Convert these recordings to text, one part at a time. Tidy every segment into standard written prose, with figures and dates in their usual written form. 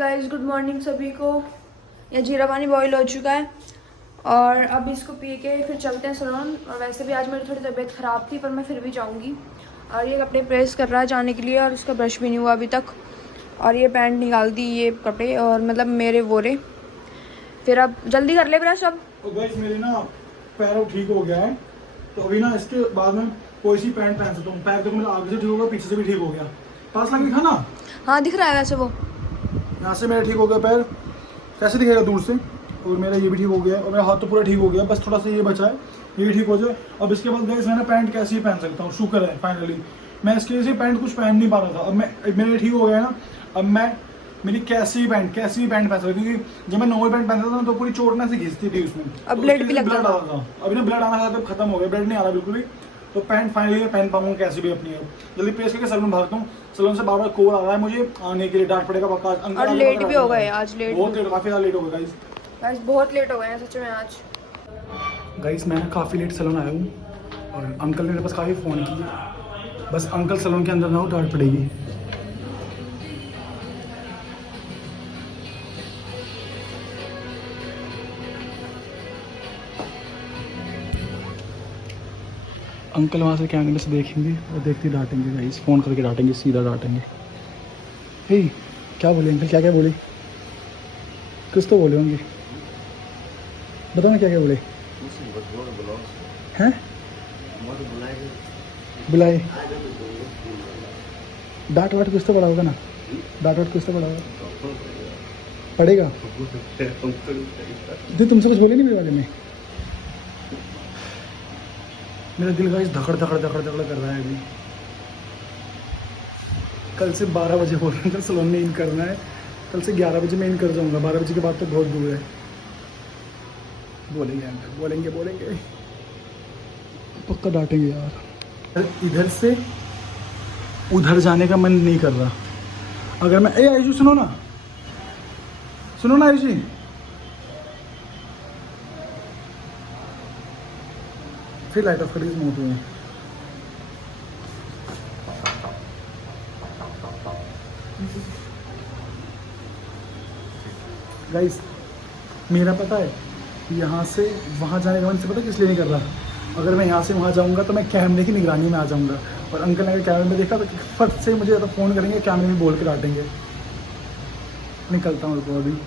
Guys good morning सभी को। ये जीरा पानी बॉईल हो चुका है और अब इसको पी के फिर चलते हैं सलोन। और वैसे भी आज मेरी थोड़ी तबीयत ख़राब थी पर मैं फिर भी जाऊंगी। और ये कपड़े प्रेस कर रहा है जाने के लिए और उसका ब्रश भी नहीं हुआ अभी तक। और ये पैंट निकाल दी, ये कपड़े और मतलब मेरे वोरे। फिर अब जल्दी कर ले ब्रश अब। तो गाइस मेरे ना पैरों ठीक हो गया है, तो अभी ना इसके बाद में कोई सी पैंट पहन सकता हूँ। पैर तो मेरा आगे से ठीक हो गया, पीछे से भी ठीक हो गया। पास लग दिखा ना? हाँ दिख रहा है वैसे वो। यहाँ से मेरा ठीक हो गया पैर, कैसे दिखेगा दूर से। और मेरा ये भी ठीक हो गया और मेरा हाथ तो पूरा ठीक हो गया, बस थोड़ा सा ये बचा है, ये भी ठीक हो जाए। अब इसके बाद गाइस मैं ना पैंट कैसे ही पहन सकता हूँ, शुक्र है फाइनली। मैं इसके लिए पैंट कुछ पहन नहीं पा रहा था, अब मेरे ठीक हो गया है ना। अब मैं मेरी कैसी भी पैंट पहन सकता हूँ, क्योंकि जब मैं नॉर्मल पैंट पहनता था ना तो पूरी चोट ना से घिसती थी उसमें। अब ब्लड भी लगता ब्लड आ रहा था, अभी ना ब्लड आना था तो खत्म हो गया, ब्लड नहीं आ रहा बिल्कुल भी। तो पैंट फाइनली पहन पाऊंगा कैसे भी अपनी। जल्दी प्रेस करके सैलून भागता हूँ, सैलून से बार बार कॉल आ रहा है मुझे आने के लिए, डांट पड़ेगा पक्का। और लेट भी हो गए आज, लेट बहुत लेट, काफी ज्यादा लेट हो गया गाइस। गाइस बहुत लेट हो गए हैं सच में आज। गाइस मैं काफ़ी लेट सैलून आया हूँ और अंकल ने मेरे पास काफ़ी फ़ोन किया, बस अंकल सैलून के अंदर ना हो डांट पड़ेगी। अंकल वहाँ से कैमरे से देखेंगे और देखते ही डांटेंगे गाइस, फ़ोन करके डांटेंगे, सीधा डांटेंगे। हे क्या बोले अंकल, क्या क्या बोले? कुछ तो बोले होंगे, बताओ ना क्या क्या बोले हैं? बुलाए डांट वाट कुछ तो पड़ा होगा ना, डांट वाट कुछ तो पड़ा होगा, पड़ेगा। तुमसे कुछ बोले नहीं मेरे बारे में? मेरा दिल गाइस धकड़ धकड़ धकड़ धकड़ कर रहा है अभी। कल से 12 बजे बोल रहे हैं, कल सलोन में इन करना है, कल से 11 बजे मैं इन कर जाऊंगा, 12 बजे के बाद तो बहुत दूर है। बोलेंगे अंकल, बोलेंगे बोलेंगे, पक्का डांटेंगे यार। इधर से उधर जाने का मन नहीं कर रहा। अगर मैं आयुषी सुनो ना, सुनो ना आयुषी, फिर लाइट ऑफ कर दी मोटू में। गाइस मेरा पता है यहाँ से वहाँ जाने का मन से पता किस लिए नहीं कर रहा। अगर मैं यहाँ से वहाँ जाऊँगा तो मैं कैमरे की निगरानी में आ जाऊँगा, और अंकल ने अगर कैमरे में देखा तो फट से मुझे तो फ़ोन करेंगे, कैमरे में बोल के डांटेंगे। निकलता हूँ तो अभी।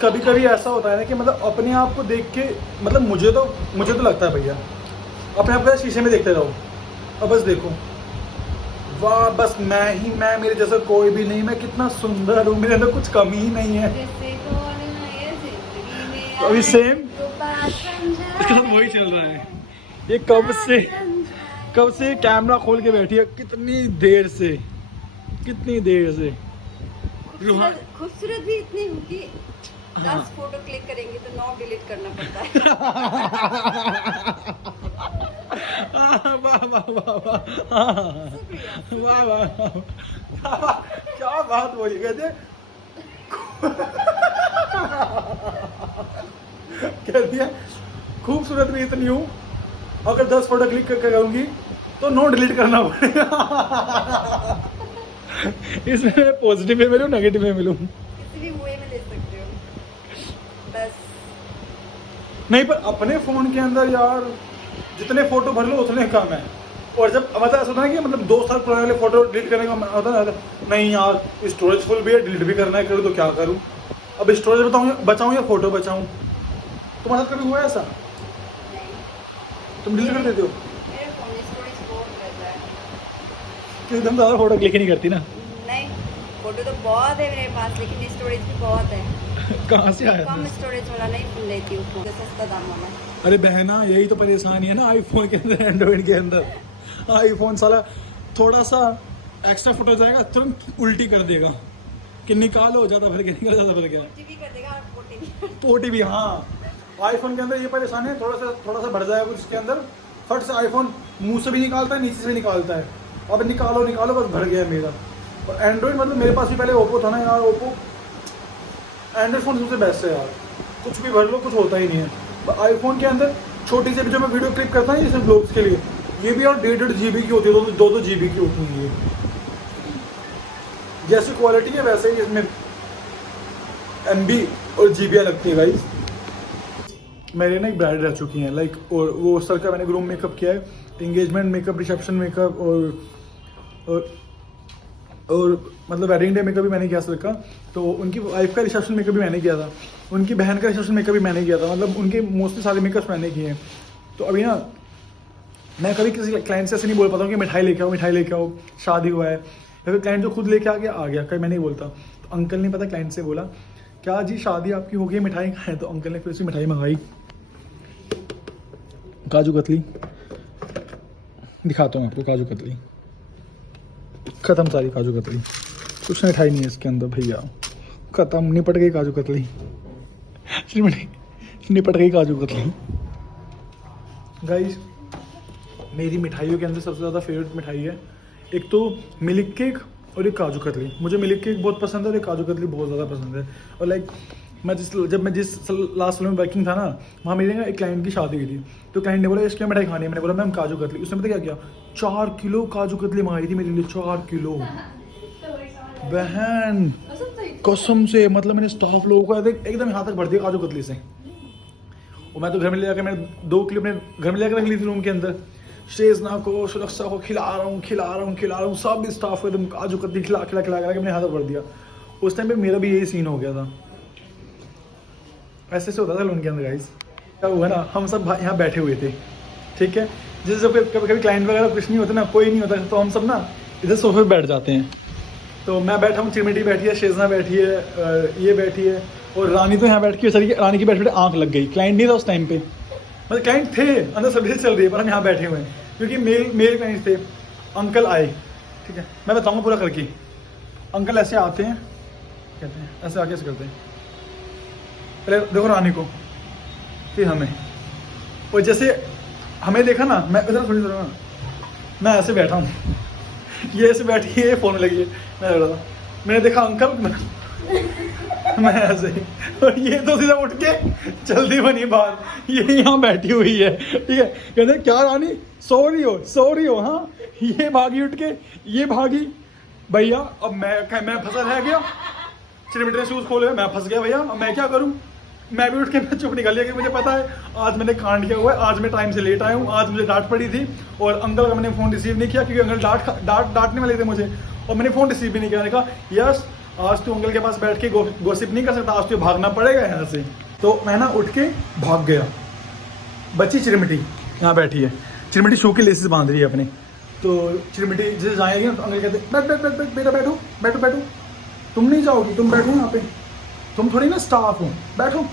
कभी कभी ऐसा होता है ना कि मतलब अपने आप को देख के, मतलब मुझे तो लगता है भैया अपने आप को शीशे में देखते रहो, अब बस देखो, वाह बस मैं मेरे जैसा कोई भी नहीं, मैं कितना सुंदर हूँ, मेरे अंदर कुछ कमी ही नहीं है। तो अभी सेम वही चल रहा है। ये कब से कैमरा खोल के बैठी है, कितनी देर से खूबसूरत भी इतनी हूँ कि 10 फोटो क्लिक करेंगे तो 9 डिलीट करना पड़ता है। वाह वाह वाह वाह वाह वाह, क्या बात बोली कहते। कह दिया खूबसूरत भी इतनी हूँ, अगर 10 फोटो क्लिक करके करूँगी तो 9 डिलीट करना पड़ेगा। इसमें पॉजिटिव में मिलूँ, नेगेटिव में मिलूँ, किसी भी वे में ले सकते हो बस। नहीं पर अपने फ़ोन के अंदर यार जितने फ़ोटो भर लो उतने कम है। और जब मतलब ऐसा होता है कि मतलब 2 साल पुराने वाले फ़ोटो डिलीट करने का होता है, नहीं यार स्टोरेज फुल भी है, डिलीट भी करना है, करूँ तो क्या करूँ। अब स्टोरेज बचाऊँ या फ़ोटो बचाऊँ? तुम्हारे साथ कभी हुआ है ऐसा? तुम डिलीट कर देते हो? मेरे फोन में स्टोरेज बहुत रहता है। कि एकदम ज़्यादा फ़ोटो क्लिक नहीं करती ना? नहीं, फोटो तो बहुत है मेरे पास, लेकिन स्टोरेज भी बहुत है। कहाँ से आया? कम स्टोरेज वाला नहीं फोन लेती हूँ, फोन सस्ता दाम वाला। अरे बहना यही तो परेशानी है ना आईफोन के अंदर, एंड्रॉइड के अंदर। आईफोन साला थोड़ा सा एक्स्ट्रा फोटो जाएगा तुरंत उल्टी कर देगा कि निकालो, ज़्यादा भर गया, निकालो ज़्यादा भर गया, जीबी कर देगा और 40 पोटी भी। हाँ आईफोन के अंदर ये परेशानी है, थोड़ा सा भर जाएगा कुछ इसके अंदर, फट से आईफोन मुंह से भी निकालता है, नीचे से भी निकालता है। अब निकालो बस भर गया मेरा। और एंड्रॉइड मतलब मेरे पास भी पहले ओप्पो था ना यार, ओप्पो एंड्रॉइड फ़ोन सबसे बेस्ट है यार, कुछ भी भर लो कुछ होता ही नहीं है। आईफोन के अंदर छोटी सी भी जो मैं वीडियो क्लिप करता हूँ ये सिर्फ ब्लॉग्स के लिए, ये भी और 1.5 GB की होती है, 2 GB की होती है ये। जैसी क्वालिटी है वैसे ही इसमें MB और GB लगती है गाइस। मेरे ना एक ब्राइड रह चुकी हैं लाइक, और वो सर का मैंने ग्रूम मेकअप किया है, एंगेजमेंट मेकअप, रिसेप्शन मेकअप और मतलब वेडिंग डे मेकअप भी मैंने किया सर का। तो उनकी वाइफ का रिसेप्शन मेकअप भी मैंने किया था, उनकी बहन का रिसेप्शन मेकअप भी मैंने किया था, मतलब उनके मोस्टली सारे मेकअप्स मैंने किए हैं। तो अभी ना मैं कभी किसी क्लाइंट से ऐसे नहीं बोल पाता हूँ कि मिठाई लेके आओ, शादी हुआ है, या फिर क्लाइंट जो खुद लेके आ गया कभी मैं नहीं बोलता। तो अंकल ने पता क्लाइंट से बोला, क्या जी शादी आपकी हो गई, मिठाई खाएं? तो अंकल ने फिर उसकी मिठाई मंगाई, काजू कतली, दिखाता हूँ आपको काजू कतली, ख़त्म सारी काजू कतली, कुछ मिठाई नहीं है इसके अंदर भैया, ख़त्म, निपट गई काजू कतली, निपट गई काजू कतली। गाइस मेरी मिठाइयों के अंदर सबसे ज़्यादा फेवरेट मिठाई है एक तो मिल्क केक और एक काजू कतली। मुझे मिल्क केक बहुत पसंद है और एक काजू कतली बहुत ज़्यादा पसंद है। और लाइक जब मैं जिस लास्ट में वर्किंग था ना, वहाँ मेरे ना एक क्लाइंट की शादी हुई थी, तो क्लाइंट ने बोला इसके मिठाई खानी है, मैंने बोला मैम काजू कतली। उसने पता क्या किया, 4 किलो काजू कतली मंगाई थी मेरे लिए, 4 किलो बहन कसम से। मतलब मैंने स्टाफ लोगों को एकदम यहाँ तक भर दिया काजू कतली से। और मैं तो घर में ले जाकर मैंने 2 किलो अपने घर में लेकर रख ली थी रूम के अंदर। शेजना को, सुरक्षा को खिला रहा हूँ, सब स्टाफ को एकदम काजू कतली खिला के मैंने हाथ भर दिया। उस टाइम पे मेरा भी यही सीन हो गया था, ऐसे होता था लोन के अंदर गाइस। क्या हुआ ना, हम सब यहाँ बैठे हुए थे, ठीक है, जैसे जब कभी क्लाइंट वगैरह कुछ नहीं होता ना, कोई नहीं होता, तो हम सब ना इधर सोफे पर बैठ जाते हैं। तो मैं बैठा हूँ, चिमिटी बैठी है, शेजना बैठी है, ये बैठी है, और रानी तो यहाँ बैठ के सर रानी की बैठे आँख लग गई। क्लाइंट नहीं था उस टाइम पे, मतलब क्लाइंट थे अंदर, सर्विस चल रही है, पर हम यहाँ बैठे हुए हैं क्योंकि मेल क्लाइंट थे। अंकल आए, ठीक है, मैं बताऊँगा पूरा करके। अंकल ऐसे आते हैं, कहते हैं ऐसे आके ऐसे करते हैं, पहले देखो रानी को, फिर हमें, और जैसे हमें देखा ना, मैं इधर थोड़ी देर मैं ऐसे बैठा हूँ, ये ऐसे बैठी है, फ़ोन में लगी है, मैंने देखा अंकल, मैं ऐसे ही, और ये तो सीधा उठ के जल्दी बनी बाहर, ये यहाँ बैठी हुई है, ठीक है, कहते क्या रानी सो रही हो, हाँ, ये भागी उठ के, ये भागी भैया, अब मैं फंसा रह गया, चिरमिट ने शूज़ खोले, मैं फंस गया भैया, अब मैं क्या करूँ। मैं भी उठ के मैं चुप निकल गया कि मुझे पता है आज मैंने कांड किया हुआ है, आज मैं टाइम से लेट आया हूँ, आज मुझे डांट पड़ी थी, और अंकल का मैंने फ़ोन रिसीव नहीं किया क्योंकि अंकल डांटने वाले थे मुझे, और मैंने फ़ोन रिसीव भी नहीं किया। मैंने कहा यस, आज तो अंकल के पास बैठ के गॉसिप नहीं कर सकता, आज तो भागना पड़ेगा यहाँ से। तो मैं ना उठ के भाग गया। बच्ची चिरमिटी यहाँ बैठी है, चिरमिटी शू के लेसेस बांध रही है अपने, तो चिरमिटी जैसे जाएगी तो अंकल कहते बैठ बेटा, बैठो, तुम नहीं जाओगी, तुम बैठो यहाँ पे, तुम थोड़ी ना स्टाफ हो, बैठो,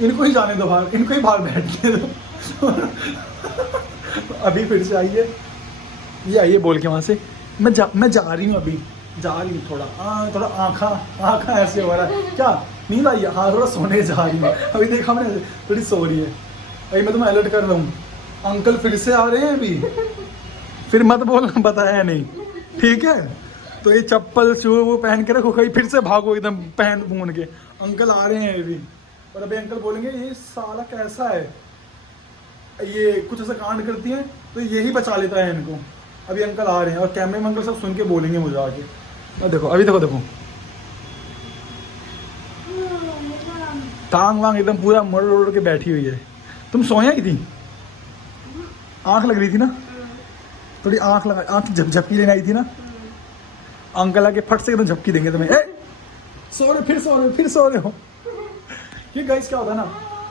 इनको ही जाने दो बाहर, इनको ही बाहर बैठने दो। अभी फिर से आइए, ये आइए बोल के वहाँ से, मैं जा रही हूँ, अभी जा रही हूँ, थोड़ा आँखा ऐसे हो रहा है, क्या नींद आई है, हाँ थोड़ा सोने जा रही हूँ, अभी देखा मैंने थोड़ी सो रही है। अभी मैं तुम्हें अलर्ट कर रहा हूँ, अंकल फिर से आ रहे हैं अभी, फिर मत बोलना बताया नहीं, ठीक है। तो ये चप्पल शू वो पहन के रखो, कहीं फिर से भागो एकदम पहन पून के, अंकल आ रहे हैं अभी। और अभी अंकल बोलेंगे ये साला कैसा है, ये कुछ ऐसा कांड करती है तो यही बचा लेता है इनको। अभी अंकल आ रहे हैं और कैमरे में अंकल सब सुन के बोलेंगे मुझे आके। और देखो अभी देखो टांग वांग एकदम पूरा मोड़ के बैठी हुई है। तुम सोया ही थी, आँख लग रही थी ना, थोड़ी आँख झपकी लेने आई थी ना, अंकल आके फट से एकदम झपकी देंगे तुम्हें, फिर सो रहे हो। ये गाइस क्या होता है ना,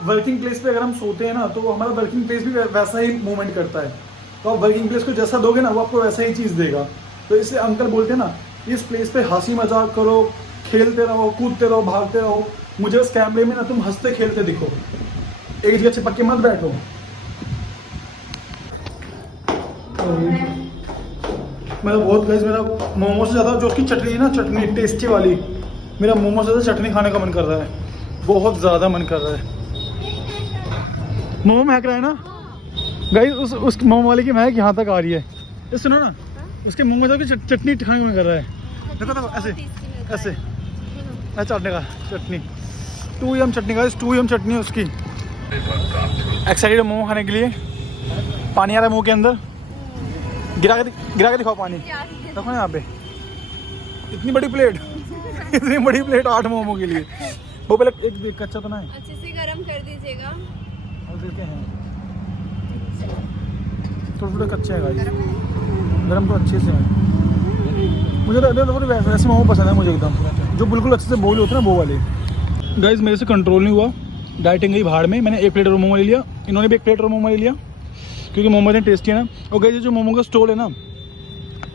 वर्किंग प्लेस पे अगर हम सोते हैं ना, तो हमारा वर्किंग प्लेस भी वैसा ही मूवमेंट करता है। तो आप वर्किंग प्लेस को जैसा दोगे ना, वो आपको वैसा ही चीज़ देगा। तो इसलिए अंकल बोलते हैं ना, इस प्लेस पे हंसी मजाक करो, खेलते रहो, कूदते रहो, भागते रहो, मुझे उस कैमरे में ना तुम हंसते खेलते दिखो, एक जगह चिपक के मत बैठो। मेरा बहुत गाइस, मेरा मोमो से ज़्यादा जो उसकी चटनी है ना, चटनी टेस्टी वाली, मेरा मोमो से ज़्यादा चटनी खाने का मन कर रहा है, बहुत ज़्यादा मन कर रहा है। मोमो महक रहा है ना गाइस, उस मोमो वाले की महक यहाँ तक आ रही है। ये सुनो ना, उसके मोमो से चटनी खाने का मन कर रहा है। देखो ऐसे चाटने का चटनी, 2 यम चटनी का, 2 यम चटनी है उसकी। एक्साइटेड मोमो खाने के लिए, पानी आ रहा है मुँह के अंदर, गिरा के दिखाओ पानी, देखो ना यहाँ पे इतनी बड़ी प्लेट इतनी बड़ी प्लेट 8 मोमो के लिए। वो पहले एक कच्चा तो ना है, अच्छे से गरम कर दीजिएगा। और देते हैं थोड़े कच्चे हैं गाइस, गरम तो अच्छे से हैं। मुझे तो वैसे मोमो पसंद है मुझे एकदम, जो बिल्कुल अच्छे से बोल होते हैं ना वो वाले। गाइस मेरे से कंट्रोल नहीं हुआ, डाइटिंग गई भाड़ में। मैंने 1 प्लेट और मोमो ले लिया, इन्होंने भी 1 प्लेट और मोमो ले लिया, क्योंकि मोमो इतने टेस्टी है ना। और गाइस जो मोमो का स्टॉल है ना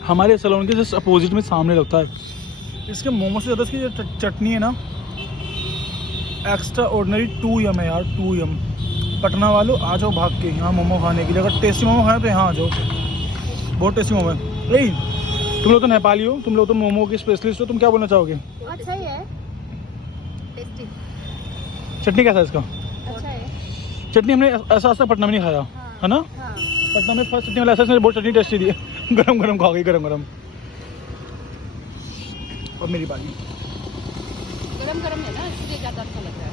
हमारे सैलून के जस्ट अपोजिट में सामने लगता है। इसके मोमो से ज़्यादा इसकी जो चटनी है ना एक्स्ट्रा ऑर्डिनरी 2 यम है यार, 2 यम। पटना वालों आ जाओ भाग के यहाँ मोमो खाने के लिए, अगर टेस्टी मोमो खाए तो यहाँ आ जाओ, बहुत टेस्टी मोमो है। नहीं तुम लोग तो नेपाली हो, तुम लोग तो मोमो के स्पेशलिस्ट हो, तुम क्या बोलना चाहोगे? अच्छा ही है, टेस्टी। चटनी कैसा है इसका? अच्छा है। चटनी हमने ऐसा ऐसा पटना में नहीं खाया, है ना? हाँ। पटना में फर्स्ट चटनी वाला ऐसा बहुत चटनी टेस्टी दी है। गरम गरम खा गई, गरम गरम। और मेरी बारी गरम गरम है ना, इसलिए ज़्यादा अच्छा लग रहा है।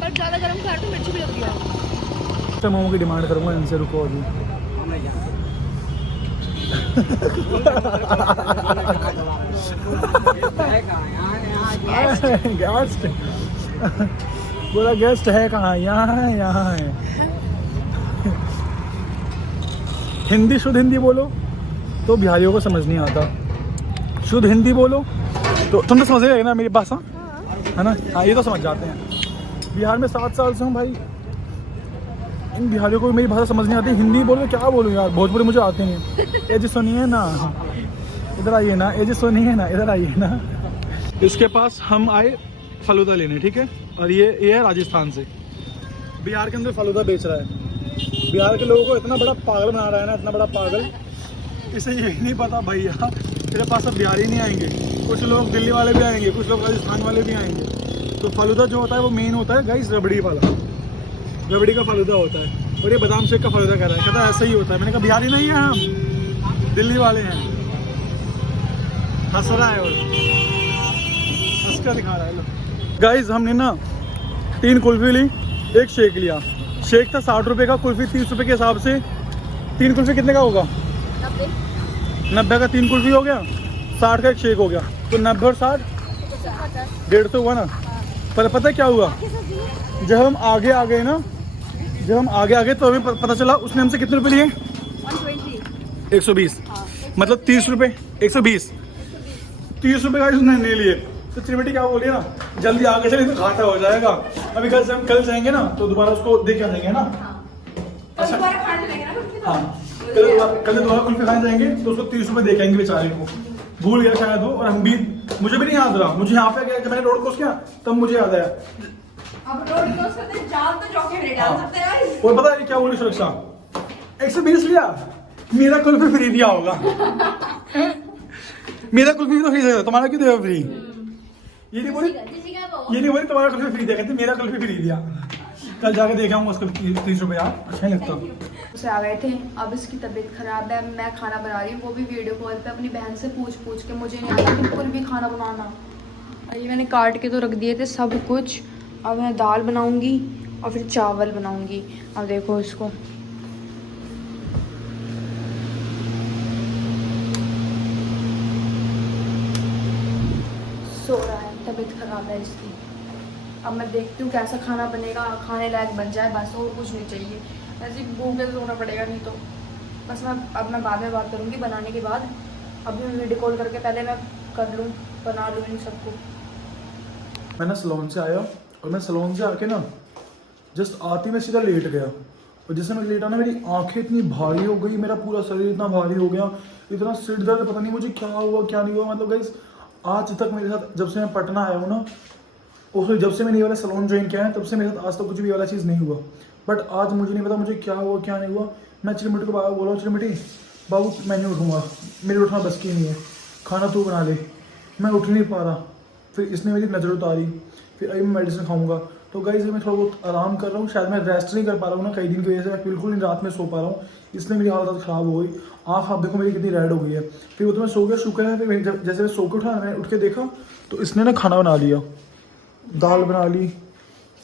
पर ज़्यादा गर्म खा तो मिर्ची भी लगती है। तो मोमो की डिमांड करूँगा इनसे, रुको अभी। गेस्ट बोला गेस्ट है कहाँ? यहाँ है, यहाँ है। हिंदी शुद्ध हिंदी बोलो तो बिहारियों को समझ नहीं आता, शुद्ध हिंदी बोलो तो तुम तो समझ रहे ना मेरी भाषा, है ना? हाँ ये तो समझ जाते हैं। बिहार में 7 साल से हूँ भाई, इन बिहारियों को मेरी भाषा समझ नहीं आती। हिंदी बोलो क्या बोलूँ यार, भोजपुरी मुझे आते नहीं। ये जी सुनिए ना, इधर आइए ना, ये जी सुनिए ना, इधर आइए ना। इसके पास हम आए फलूदा लेने, ठीक है? और ये है राजस्थान से, बिहार के अंदर फलूदा बेच रहा है। बिहार के लोगों को इतना बड़ा पागल बना रहा है ना, इतना बड़ा पागल, इसे ये नहीं पता भैया तेरे पास अब बिहारी नहीं आएंगे, कुछ लोग दिल्ली वाले भी आएंगे, कुछ लोग राजस्थान वाले भी आएंगे। तो फलूदा जो होता है वो मेन होता है गाइस रबड़ी वाला, रबड़ी का फलूदा होता है। और ये बादाम शेक का फलूदा कर रहा है, कहता है ऐसा ही होता है। मैंने कहा बिहारी नहीं है हम, दिल्ली वाले हैं। हंस रहा है और हंस कर दिखा रहा है। गाइस हमने ना 3 कुल्फी ली, 1 शेक लिया। शेक था 60 रुपये का, कुल्फी 30 रुपये के हिसाब से 3 कुल्फी कितने का होगा? 90 का 3 कुल्फी हो गया, 60 का 1 शेक हो गया, तो 90 और 60 150 हुआ ना। पर पता है क्या हुआ, जब हम आगे आ गए ना, जब हम आगे आ गए तो हमें पता चला उसने हमसे कितने रुपए लिए? 120। मतलब 30 रुपये, 120 30 रुपये का उसने नहीं लिए। तो त्रिवेटी क्या बोलिए ना, जल्दी आगे चले तो घाटा हो जाएगा। अभी कल जाएंगे ना तो दोबारा उसको देख के आ जाएंगे ना। अच्छा हाँ, कल दोबारा कुल्फी खाने जाएंगे तो उसको 30 रुपये दे के आएंगे बेचारे को, भूल गया शायद वो। और हम भी, मुझे भी नहीं याद रहा, मुझे यहाँ पे गया मैंने रोड क्रॉस किया तब मुझे याद आया। अब रोड क्रॉस करते हैं, जान तो चौके में डाल सकते हैं। और पता है क्या बोली सुरक्षा, 120 लिया, मेरा कुल्फी फ्री दिया होगा। मेरा कुल्फी तो फ्री देगा, तुम्हारा क्यों देगा फ्री? ये नहीं बोली तुम्हारा कुल्फी फ्री दिया, कहते मेरा कुल्फी फ्री दिया। कल जाके देखा हूँ उसको 30 रुपये यार, अच्छा नहीं लगता। उसे आ गए थे, अब इसकी तबीयत खराब है, मैं खाना बना रही हूँ, वो भी वीडियो कॉल पे अपनी बहन से पूछ के। मुझे नहीं आता बिल्कुल भी खाना बनाना। और ये मैंने काट के तो रख दिए थे सब कुछ। अब मैं दाल बनाऊंगी और फिर चावल बनाऊंगी। अब देखो इसको, सो रहा है, तबीयत खराब है इसकी। अब मैं देखती हूँ कैसा खाना बनेगा, खाने लायक बन जाए बस, और कुछ नहीं चाहिए। ऐसे भूख से सोना पड़ेगा नहीं तो बस। मैं बाद में बात करूँगी बनाने के बाद। अभी मैं वीडियो कॉल करके पहले मैं कर लूँ, बना लूँ इन सबको। मैं ना सलोन से आया और मैं सलोन से आके ना जस्ट आती मैं सीधा लेट गया। और जैसे मैं लेटा ना मेरी आंखें इतनी भारी हो गई, मेरा पूरा शरीर इतना भारी हो गया, इतना सिर दर्द, पता नहीं मुझे क्या हुआ क्या नहीं हुआ। मतलब गाइस आज तक मेरे साथ, जब से मैं पटना आया हूँ ना, और जब से मैंने ये वाला सलोन ज्वाइन किया है तब से मेरे साथ आज तक कुछ भी ये वाला चीज़ नहीं हुआ। बट आज मुझे नहीं पता मुझे क्या हुआ क्या नहीं हुआ। मैं चिलमिटी को बोला हूँ, चिलमिटी बाबू मैं नहीं उठूँगा, मेरे उठना बस की नहीं है, खाना तू बना ले। मैं उठ नहीं पा रहा, फिर इसने मेरी नज़र उतारी, फिर अभी मैं मेडिसिन खाऊंगा। तो गाइस मैं थोड़ा बहुत आराम कर रहा हूँ, शायद मैं रेस्ट नहीं कर पा रहा हूँ ना कई दिन की वजह से, मैं बिल्कुल नहीं रात में सो पा रहा हूँ, इसलिए मेरी हालत ख़राब हो गई। आँख आप देखो मेरी कितनी रेड हो गई है। फिर वो तो मैं सो गया, शुक्र है। फिर जैसे मैं सो के उठा, मैंने उठ के देखा तो इसने ना खाना बना लिया, दाल बना ली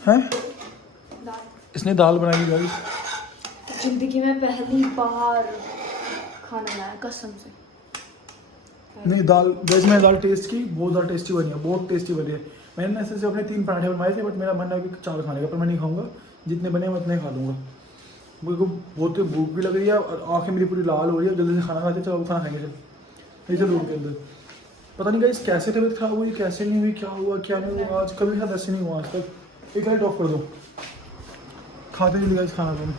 है, इसने दाल बना ली गाइस। जिंदगी में पहली बार खाना बनाया कसम से। नहीं दाल वैसे मैंने दाल टेस्ट की, बहुत ज़्यादा टेस्टी बनी है, बहुत टेस्टी बनी है। मैंने ना ऐसे अपने 3 पराठे बनवाए थे, बट मेरा मन है कि 4 खाने का, पर मैं नहीं खाऊंगा, जितने बने मैं उतने खा लूँगा। मुझे को बहुत भूख भी लग रही है और आँखें मेरी पूरी लाल हो रही है, जल्दी से खाना खाते, चलो खाना खाएंगे चल ऐसे रूम के अंदर। पता नहीं गाइस कैसे तबीयत खराब हुई, कैसे नहीं हुई, क्या हुआ क्या नहीं हुआ, आज कभी शायद ऐसे नहीं हुआ आज तक। एक लाइट ऑफ कर दो, खाते जल्दी गाइस खाना तुम।